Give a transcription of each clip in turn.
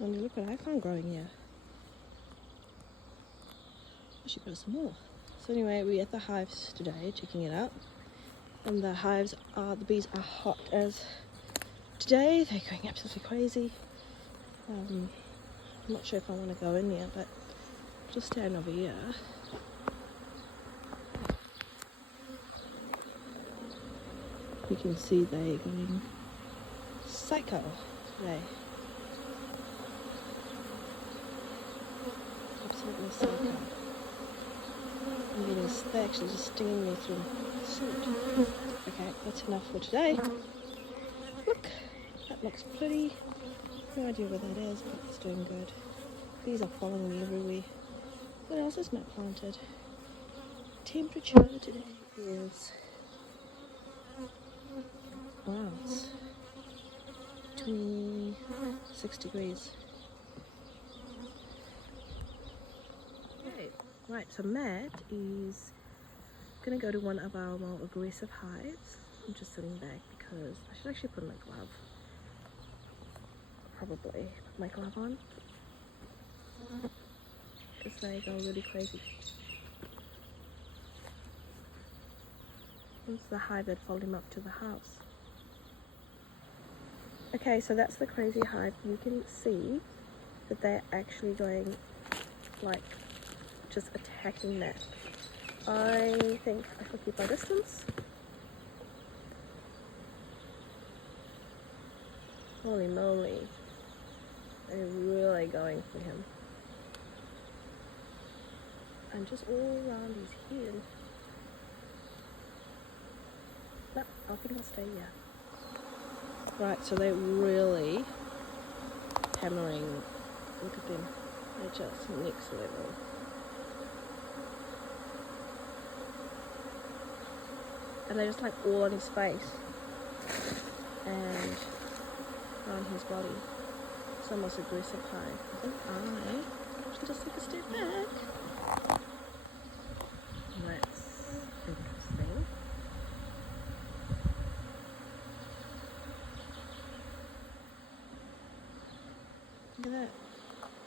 And look what I found growing here. Actually got some more. So anyway, we're at the hives today, checking it out. And the bees are hot as today. They're going absolutely crazy. I'm not sure if I want to go in here, but just stand over here. You can see they're going psycho today. Absolutely psycho. They're actually just stinging me through the suit. Okay, that's enough for today. Look, that looks pretty. No idea where that is, but it's doing good. Bees are following me everywhere. What else is not planted? Temperature today is, wow, it's 26 degrees. Okay, right, so Matt is going to go to one of our more aggressive hives. I'm just sitting back because I should actually put my glove. Probably put my glove on. Because they go really crazy. This is the hive that followed him up to the house. Okay, so that's the crazy hive. You can see that they're actually going, like, just attacking that. I think I shall keep my distance. Holy moly. They're really going for him. And just all around his head. No, I think I'll stay here. Right, so they're really hammering. Look at them. They're just next level. And they're just like all on his face and around his body. It's the most aggressive hive. I think I should just take a step back. That's interesting. Look at that.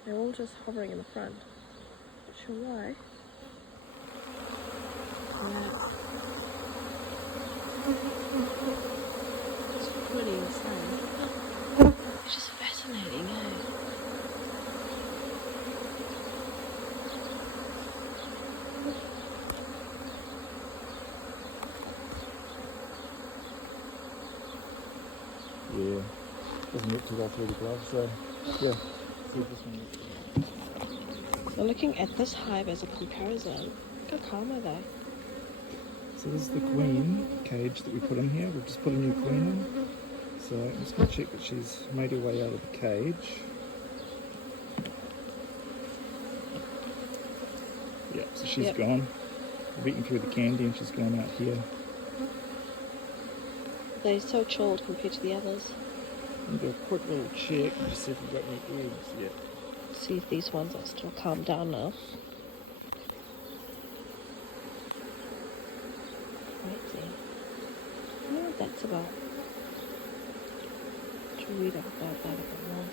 They're all just hovering in the front. Not sure why. Yeah. It's pretty insane. It's just fascinating, eh? Yeah, doesn't look too well through the glove, so yeah, see if this one looks. So looking at this hive as a comparison, look how calm are they? So this is the queen cage that we put in here. We've just put a new queen in. So I'm just going to check that she's made her way out of the cage. Yeah, so she's gone. I've eaten through the candy and she's gone out here. They're so chilled compared to the others. And do a quick little check to see if we've got any eggs yet. See if these ones are still calmed down now. Crazy. I wonder what that's about. To read up about that a bit more.